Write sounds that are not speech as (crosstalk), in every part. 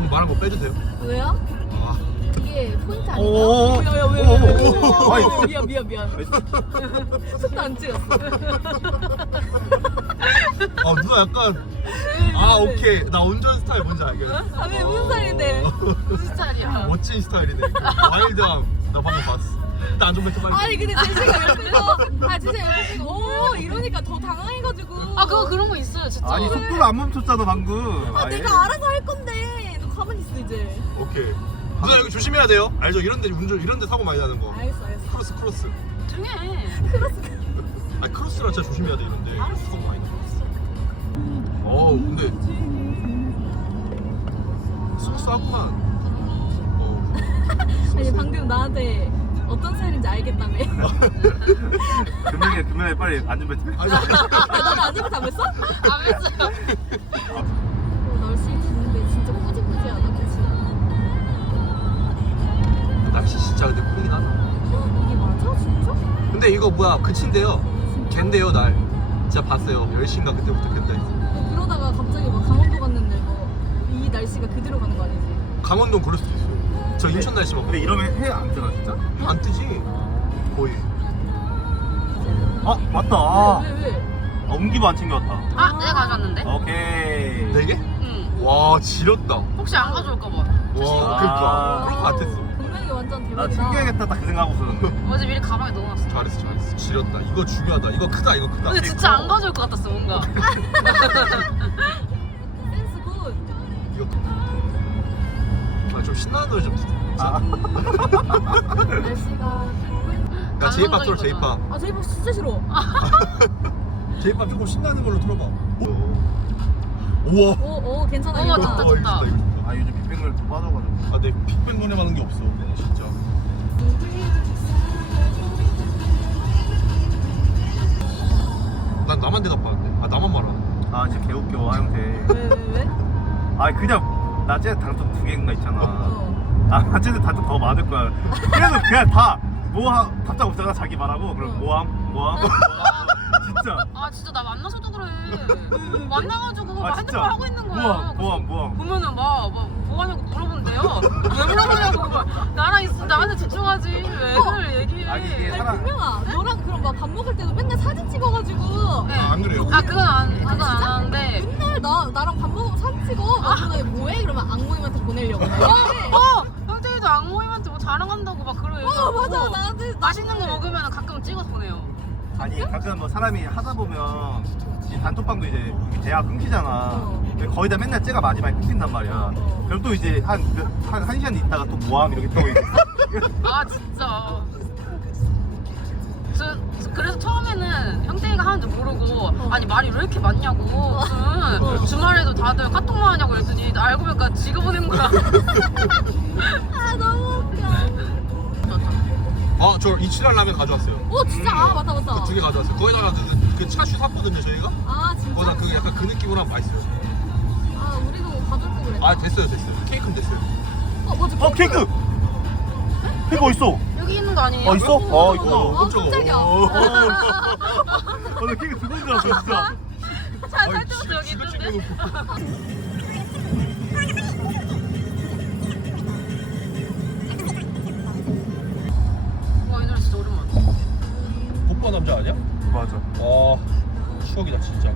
방금 말한 거 빼도 돼요? 왜요? 아. 이게 포인트 아닌가? 오. 야야 왜? 오, 오, 오, 왜, 오. 미안 미안 미안. 속도 안 찍었어. 아 누나 약간 아 오케이 나 운전 스타일 뭔지 알겠어. 아왜 무슨 살인데? 무슨 스타일이야? 멋진 스타일이네. 와일드함 나 방금 봤어. 나 안전벨트 빨리. 아니 근데 제시가 옆에서 아 제시가 옆에서 오 이러니까 더 당황해가지고. 아 그거 그런 거 있어요 진짜. 아니 속도를 안 멈췄잖아 방금. 아 아예. 내가 알아서 할 건데 이제. 오케이. 누나 여기 조심해야 돼요. 알죠? 이런데 운전 이런데 사고 많이 나는 거. 알겠어 알겠어. 크로스 크로스. 중에. 아 크로스라 진짜 조심해야 돼 이런데. 사고 많이 나. 어 근데 쏙쏙하구만. 어. 아니 방금 나한테 어떤 스타일인지 알겠다며. (laughs) 금요일에 금요일에 빨리 안전벨트. 아니, 안전벨트 안 맸어? 안 했어요. 날씨 진짜 근데 쿨이긴 하다. 이게 맞아 진짜? 근데 이거 뭐야 그친데요. 걘데요 날. 진짜 봤어요. 10시인가 그때부터 걘다 했어. 뭐 그러다가 갑자기 막 강원도 갔는데 뭐이 날씨가 그대로 가는 거 아니지? 강원도 그럴 수도 있어요. 저 인천 날씨만 근데 이러면 해 안 뜨나 진짜? 안 뜨지. 거의. 아 맞다. 아, 왜 왜? 아, 옮기고 안 챙겨왔다. 아 내가 가져왔는데. 오케이. 네 개? 응. 와 지렸다. 와 혹시 안 가져올까 봐. 그러니까 그런 거 같았어. 완전 나 대박이다. 챙겨야겠다 딱 그 생각하고 있었는데. 어제 미리 가방에 넣어놨어. 잘했어 잘했어. 지렸다. 이거 중요하다. 이거 크다 이거 크다. 근데 진짜 안 가져올 것 같았어 뭔가. 센스 (laughs) 굿. 이거 아좀 신나는 노래 좀 듣자. 아, 날씨가 야 제이팝 틀어 제이팝. 아 제이팝 진짜 싫어. (laughs) 제이팝 조금 신나는 걸로 틀어봐. 우와. 오 오 괜찮아. 어머, 이거. 좋다, 어, 좋다. 이거. 아 요즘 빅뱅을 빠져가지고. 아, 내 빅뱅 노래 하는 게 없어. 진짜. 난 나만 대답하는데. 아, 나만 말하네. 아 진짜 개웃겨 하영태. 왜 왜 왜? 아 그냥 낮에 단톡 두 개인가 있잖아. 어. 아 낮에는 단톡 더 많을 거야. 그래서 그냥 다 뭐하 답장 없잖아 자기 말하고 그럼 어. 뭐함 뭐함. 뭐함. 진짜. 아 진짜 나 만나서도 그래. 만나가지고 아 핸드폰 진짜. 하고 있는 거야. 뭐함 뭐함 뭐함. 보면은 막, 막 뭐하냐고 물어본대요. 왜 물어보냐고 막 나랑 있으면 나한테 집중하지. 왜 그걸 얘기해. 아니, 이게 아니 사람- 분명아 너랑 그럼 막 밥 먹을 때도 맨날 사진 찍어가지고 네. 아, 안 그래요? 아 그건 안 그건 아, 안 진짜? 하는데. 맨날 나 나랑 밥 먹으면 사진 찍어. 아 누나 뭐해? 그러면 악모임한테 보내려고. 어 형태이도 악모임한테 뭐 자랑한다고 막 그러고. 어 맞아 나한테 맛있는 거 먹으면 가끔 찍어서 보내요. 아니 가끔 뭐 사람이 하다 보면 이 단톡방도 이제 대화 끊기잖아. 어. 근데 거의 다 맨날 쟤가 마지막에 끊긴단 말이야. 어. 그럼 또 이제 한, 몇- 한, 한 시간 있다가 또 뭐함 이렇게 또 이제. (laughs) (laughs) 아 진짜. 저, 그래서 처음에는 형태이가 하는지 모르고 아니 말이 왜 이렇게 많냐고 무슨 주말에도 다들 카톡만 하냐고 그랬더니 알고 보니까 지가 보낸 거야. (laughs) 아 너무. 아, 저 이치랄 라면 가져왔어요. 오 진짜 아 맞다 맞다. 두 개 가져왔어요. 거기다가 그, 그 차슈 샀거든요, 저희가. 아 진짜. 거기다 그 약간 그 느낌으로 하면 맛있어요. 아 우리도 가줄 거 그랬다. 아, 됐어요, 됐어요. 케이크는 됐어요. 어 맞아. 어 케이크. 케이크 어디 있어? 여기 있는 거 아니에요? 어 있어? 어 있구나. 어, 깜짝이야. 깜짝이야. 어, 어, (laughs) 나 케이크 두번 줄 알았어 진짜. 잘 지가- 여기 있는데. 오빠 남자 아니야? 맞아. 아 추억이다 진짜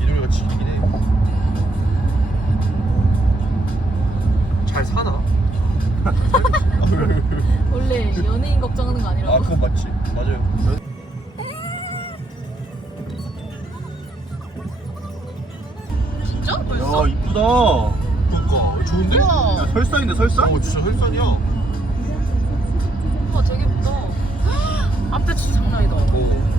이름이가 지기긴 해 잘 사나? (laughs) 원래 연예인 걱정하는 거 아니라고. 아 그건 맞지 맞아요 진짜? 벌써? 야 이쁘다. 그니까 좋은데? 우와. 야, 설산인데 설산? 어 진짜 혈산이야 진짜 장난 아니다. 어.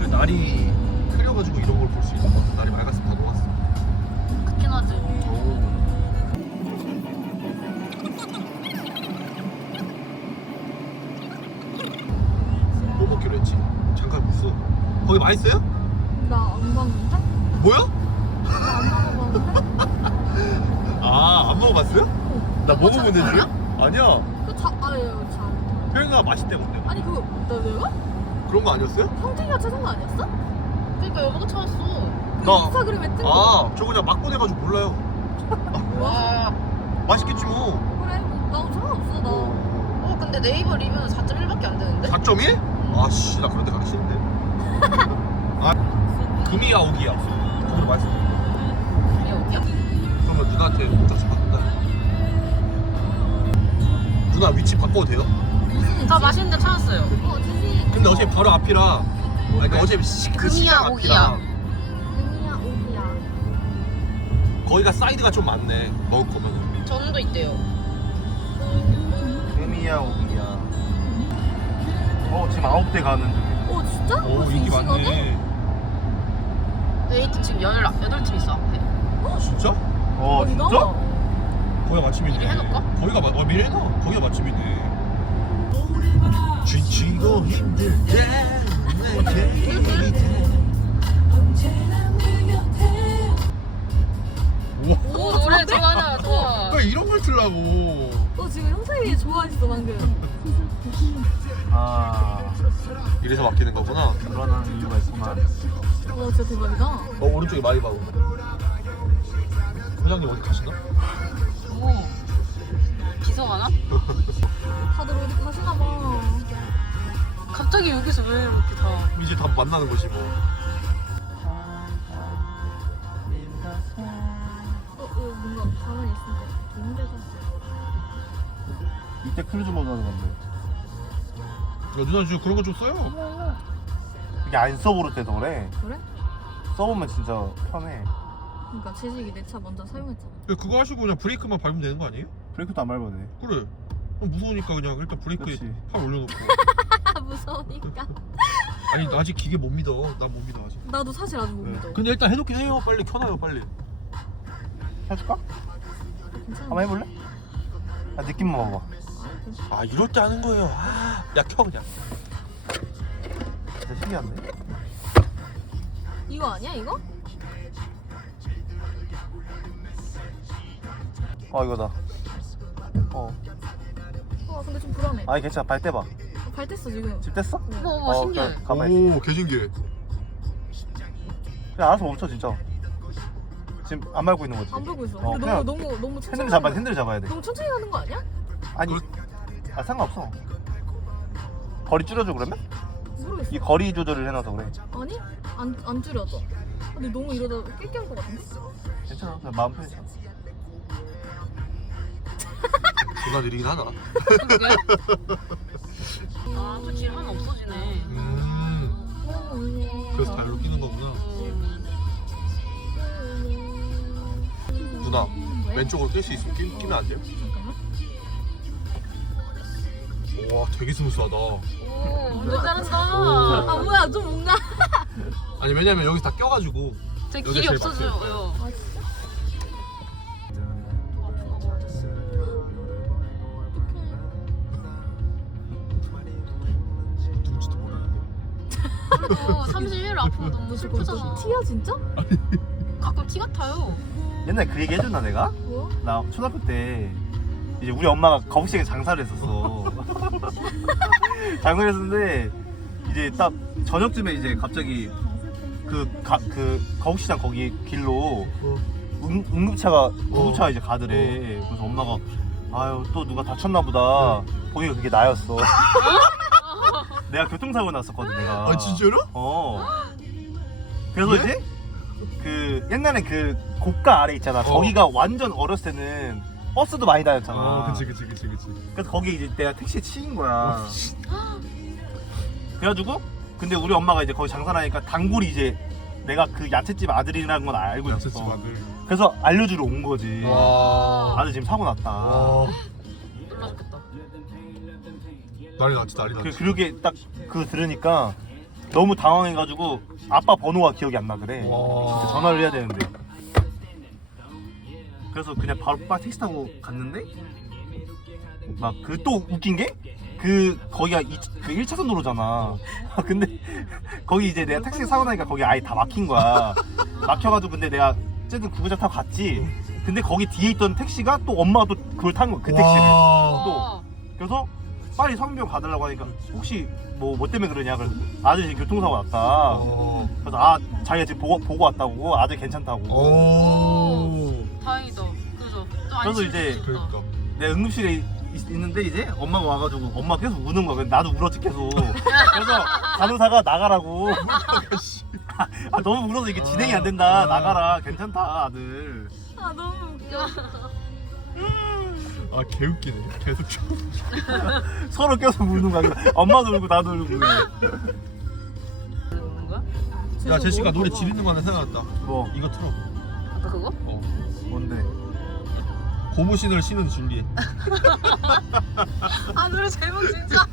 그 날이 흐려가지고 이런 걸 볼 수 있는 거 같아 날이 맑았으면 다 녹았어 그긴 하지. 뭐 먹기로 했지? 잠깐 무슨 거기 맛있어요? 나안 봤는데? 뭐야? 나 안 먹어봤는데? (laughs) 아 안 먹어봤어요? 나 먹어보는 줄? 아니야 그 자, 아유 참. 표현가 맛있대 근데 아니 그거 나 내가? 그런 거 아니었어요? 형태가 찾은 거 아니었어? 그러니까 여보가 찾았어. 그 나- 인스타그램에 뜬 거. 아, 저 그냥 막 보내가지고 몰라요. (laughs) 와. 맛있겠지 뭐. 그래, 뭐, 나 상관없어, 나. 어 근데 네이버 리뷰는 4.1밖에 안 되는데? 4.1? 아씨, 나 그런 데 가기 싫은데. (laughs) 아, 금이야, 오기야. 거기로 맛있어. 이게 어디야? 그러면 누나한테 문자서 바꾼다. 누나 위치 바꿔도 돼요? 저 맛있는 데 찾았어요. 어. 근데 어차피 바로 앞이라. 그러니까 어차피 시, 그 금이야, 시장 오기야. 앞이라. 금이야, 오기야. 거기가 사이드가 좀 많네. 먹을 거면은. 전도 있대요. 에미야 오기야 어 지금 아홉 대 가는 중 어, 진짜? 오, 벌써 이 인기 시간에? 많네. 데이트 지금 열, 여덟 팀 있어 앞에. 진짜? 어. 진짜? 거기가 맛집이네. 미리 해놓을까? 거기가 맛, 어, 미리 해놔. 거기가 맛집이네. 지치고 힘들 때 내게. 오 노래 좋아하나 좋아. 왜 이런 걸 틀라고? 너 지금 형태이 좋아했어, 방금. 아 이래서 맡기는 거구나. 그러는 이유가 있구만 와, 진짜 대박이다. 어 오른쪽에 많이 봐. 회장님 어디 가시나? 오. 비서가나? 다들 어디 가시나 봐. 갑자기 여기서 왜 이렇게 다? 이제 다 만나는 거지 뭐. 어, 어, 뭔가 가만히 있으니까 좀 힘들다. 이때 크루즈 모드 하는 건데 야 누나 지금 그런 거 좀 써요. 이게 안 써보를 때도 그래 그래? 써보면 진짜 편해 그러니까 재식이 내 차 먼저 사용했잖아. 그거 하시고 그냥 브레이크만 밟으면 되는 거 아니에요? 브레이크도 안 밟아도 돼 그래. 무서우니까 그냥 일단 브레이크에 그치. 팔 올려놓고. 아, (laughs) 무서우니까. (laughs) 아니 나 아직 기계 못 믿어. 난못 믿어 아직. 나도 사실 아직 못 네. 믿어. 근데 일단 해놓긴 해요. 빨리 켜놔요 빨리. 해줄까? 괜찮아. 한번 해볼래? 아 느낌만 봐봐 아 이럴 때 하는 거예요. 아, 야켜 그냥. 진짜 신기한데? 이거 아니야, 이거? 어 이거다 어 와, 근데 좀 불안해. 아니 괜찮아 발 떼봐 발 뗐어, 지금. 집 뗐어? 어머 어머 어, 신기해. 그래, 가만히 있어 오 개신기해. 그냥 알아서 멈춰 진짜 지금 안 밟고 있는 거지 안 보고 있어. 어, 근데 그냥 너무, 너무, 너무 천천히. 핸들 잡아야 돼 가는 핸들 잡아야 돼. 너무 천천히 가는 거 아니야? 아니 아 상관없어 거리 줄여줘 그러면? 모르겠어. 이 거리 조절을 해놔서 그래 아니? 안, 안 줄여져. 근데 너무 이러다 낄낄할 것 같은데? 괜찮아 그냥 마음 편히 누나 느리긴 하다. 그러게. 아또 길 하나 없어지네. 음. 그래서 달로 끼는 거구나. 누나 왜? 왼쪽으로 낄 수 있으면 끼, 끼면 안 돼요? 와 되게 스무스하다. 오 완전 잘한다. 아, 뭐야, 좀 뭔가. 아니 왜냐면 여기 다 껴가지고. 제 여기 길이 제일 없어져요. 그래도 31 앞으로 너무 너 슬프잖아. 티야, 진짜? 가끔 티 같아요. 옛날에 그 얘기 해줬나 내가? 뭐야? 나 초등학교 때 이제 우리 엄마가 거북시장에 장사를 했었어 (laughs) 장사를 했었는데 이제 딱 저녁쯤에 이제 갑자기 그, 가, 그 거북시장 거기 길로 응, 응급차가 구급차가 이제 가더래 그래서 엄마가 아유 또 누가 다쳤나 보다 보니까 그게 나였어 내가 교통사고 났었거든 내가 아 진짜로? 어 그래서 왜? 이제 그 옛날에 그 고가 아래 있잖아 어. 거기가 완전 어렸을 때는 버스도 많이 다녔잖아 아 그치 그치 그치 그치. 그래서 거기 이제 내가 택시에 치인 거야 (gasps) 그래가지고 근데 우리 엄마가 이제 거기 장사를 하니까 단골이 이제 내가 그 야채집 아들이라는 건 알고 야채집 있었어 아들. 그래서 알려주러 온 거지 와. 아들 지금 사고 났다 와. 난리 났지 난리 그, 났지. 그러게 딱 그거 들으니까 너무 당황해가지고 아빠 번호가 기억이 안 나더래 와. 진짜 전화를 해야 되는데 그래서 그냥 바로 빠 택시 타고 갔는데 막 그 또 웃긴 게 그 거기가 이, 그 1차선 도로잖아 (laughs) 근데 거기 이제 내가 택시 사고 나니까 거기 아예 다 막힌 거야 막혀가지고 근데 내가 어쨌든 구급차 타고 갔지 근데 거기 뒤에 있던 택시가 또 엄마가 또 그걸 탄 거야 그 택시를 와. 또. 그래서 빨리 성병 가달라고 하니까 혹시 뭐 뭐 때문에 그러냐 그래서 아들이 지금 교통사고 났다 어. 그래서 아 자기가 지금 보고, 보고 왔다고 아들 괜찮다고 오. 다행이다. 그죠? 또 그래서 안심이 이제 되겠다. 그러니까. 내 응급실에 있, 있는데 이제 엄마가 와가지고 엄마 계속 우는 거야 그래서 나도 울었지 계속 그래서 간호사가 나가라고 (laughs) 아, 너무 울어서 이게 진행이 안 된다 아. 나가라 괜찮다 아들 아 너무 웃겨. 아 개웃기네. 계속 쳐. (laughs) 서로 계속 우는 거야 엄마도 울고 나도 울고 우는 거야? 야 제시카 노래 지르는 거 하나 생각났다. 뭐 이거 틀어. 아까 그거? 어. 뭔데 고무신을 신은 줄리엣. (laughs) 아 노래 제목 진짜.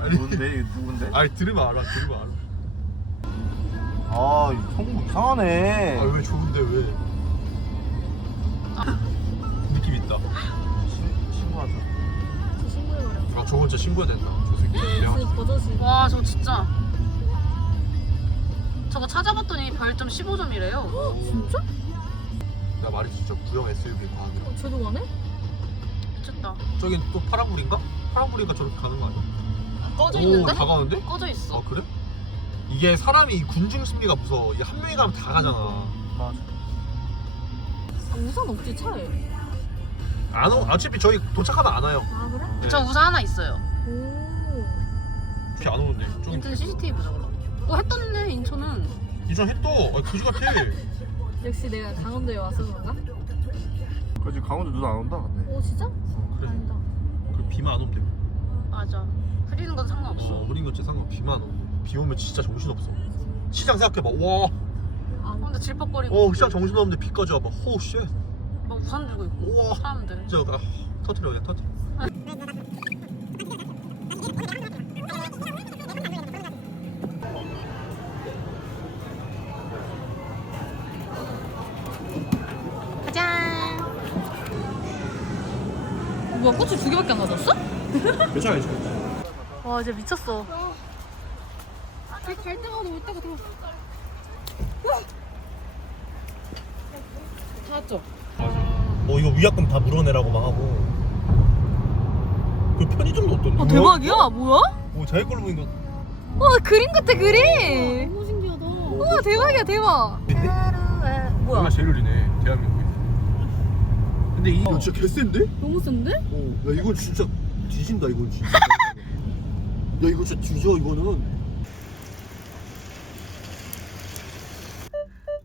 아니, 뭔데 이게 누군데 아니 들으면 알아. 들으면 알아. 아 성국 이상하네 아 왜 좋은데 왜? 느낌 있다. 아 저건 진짜 신고해야 된다. 저 새끼. 야. 그 버젓이. 와저 진짜. 저거 찾아봤더니 별점 15점이래요. 진짜? 나 말했지 저 구형 SUV 과학이라. 어, 저도 가네? 미쳤다. 저긴 또 파란불인가? 파란불인가 저렇게 가는 거 아니야? 꺼져 오 있는데? 다가오는데? 꺼져 있어. 아 그래? 이게 사람이 군중 심리가 무서워. 이게 한 명이 가면 다 가잖아. 맞아 아, 우산 없지 차에. 안 오, 어차피 저희 도착하면 안 와요. 아 그래? 네. 저 우산 하나 있어요. 오. 이렇게 안 오는데. 좀 인터넷 CCTV 보자 그럼. 어 했던데 인천은. 이전 했도. 아 그지 같아. (laughs) 역시 내가 강원도에 와서 그런가? 그지 강원도 눈 안 온다 근데 오 진짜? 그래. 아니다. 그 비만 안 오면 돼. 맞아. 흐리는 건 상관없어. 어, 흐린 거지 상관. 비만 안 오면. 비 오면 진짜 정신 없어. 시장 생각해봐. 와. 아, 어, 근데 질퍽거리고. 어 시장 정신 없는데 비까지 와봐. 호우 쉣. 막 우산 들고 있고. 우와. 사람들. 진짜 아, 터트려 그냥 터트려. 가자. 뭐야 고추 두 개밖에 안 가졌어? 괜찮아 괜찮아. 와 진짜 미쳤어. 갈 때마다 올 때가 들어. 닿았죠? 어 이거 위약금 다 물어내라고 막 하고. 그 편의점도 없던데. 어 대박이야 뭐야? 오 자기 걸로 보니까. 와 그림 같아 그림. 너무 신기하다. 우와 대박이야 대박. 정말 뭐야? 제일 어리네 대한민국에. 근데 이 이거 진짜 개센데? 너무 센데? 어, 야 이건 진짜 뒤진다 이건 진짜. (laughs) 야 이거 진짜 뒤져 이거는.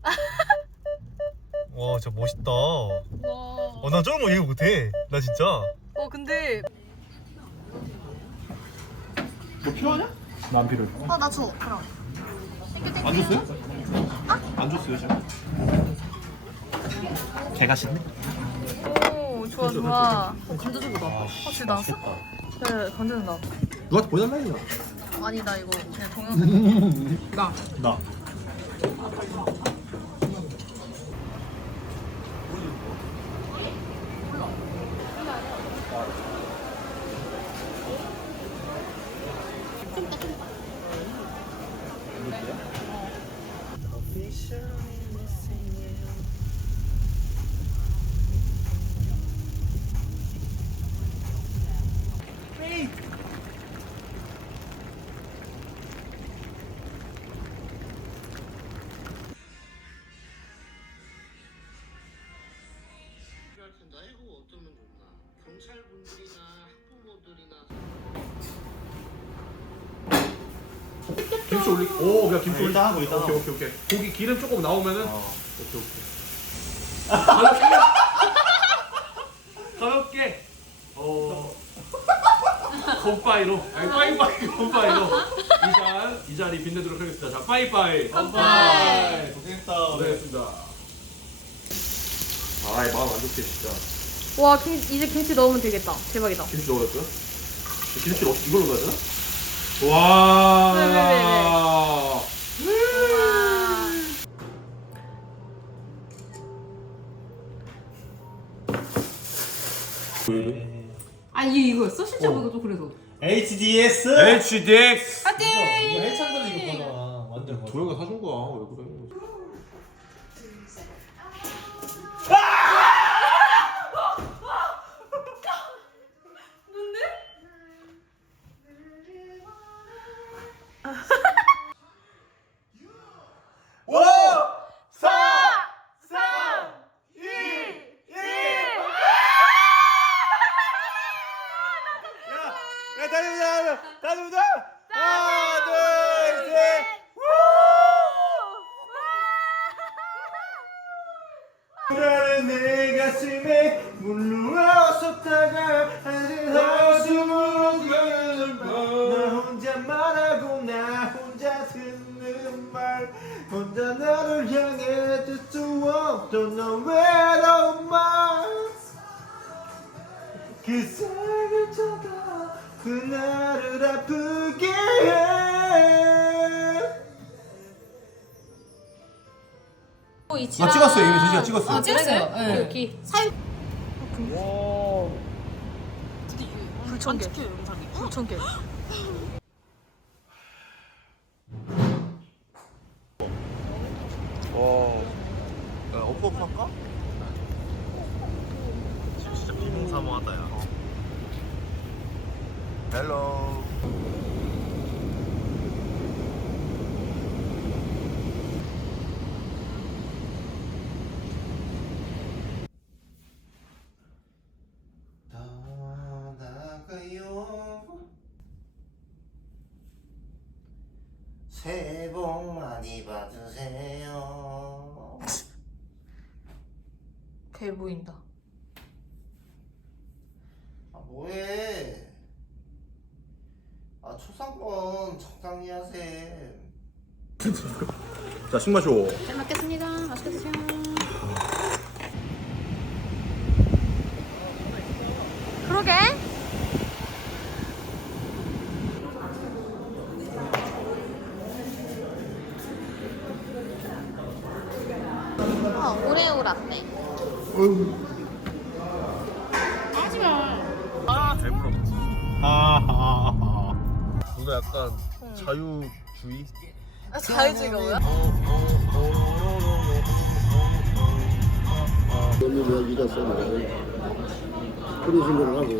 (laughs) 와 진짜 멋있다 와. 어나 저런 거 이해 못해 나 진짜 어 근데 뭐 필요하냐? 나 안 필요해. 어나 줘. 그럼. 안 줬어요? 안 줬어요 지금. 개가 씻네. 오 좋아 좋아. 어 감자전도 나왔다. 어 진짜 나왔어? 네 감자전 나왔다. 누가 보내달라 했냐? 아니다 이거 그냥 동영상. (laughs) 나. 나. 김치 올리. 오, 그냥 김치 올리. 일단 하고, 일단 오케이, 하고. 오케이, 오케이. 고기 기름 조금 나오면은. 오케이, 오케이. 가볍게 어 곰파이로 아니 빠이빠이 곰파이로 이잔 이 자리 빛내도록 하겠습니다 자 빠이빠이 곰파이 고생했다 고생했습니다 아이 마음 안 좋게 진짜 와 김, 이제 김치 넣으면 되겠다. 대박이다. 김치 넣어야? 김치를 어떻게 이걸로 넣어야 되나? 와 네, 네, 아니 이거였어? 실제 보니까 좀 그래서. HDS HDX 이거 해창들 이거 거잖아 완전 거 도영이가 사준 거야. 왜 그래? 왜 내 가슴에 물러섰다가 아직 한숨으로 가는 나 혼자 말하고 나 혼자 듣는 말. 혼자 나를 향해 듣수 없던 너 외로운 말그 상을 쳐다 그 나를 아프게 해 나 찍었어요. 이미 제시가 찍었어요. 아, 찍었어요? 네. 여기 불청개 불청개 와 야, 업고 할까? 지금 진짜 비몽사몽하다 야 헬로 떠나가요 새해 복 많이 받으세요. 배 보인다. 아 뭐해? 아 초상권 적당히 하세 (laughs) 자 신마쇼 잘 먹겠습니다. 맛있게 드세요. 그러게 아 오레오 라떼 아 배불러 하하하 누나 약간 자유주의? 아, 자유주의가 뭐야? 너무 뭐 잊었어. 그런 생각을 하고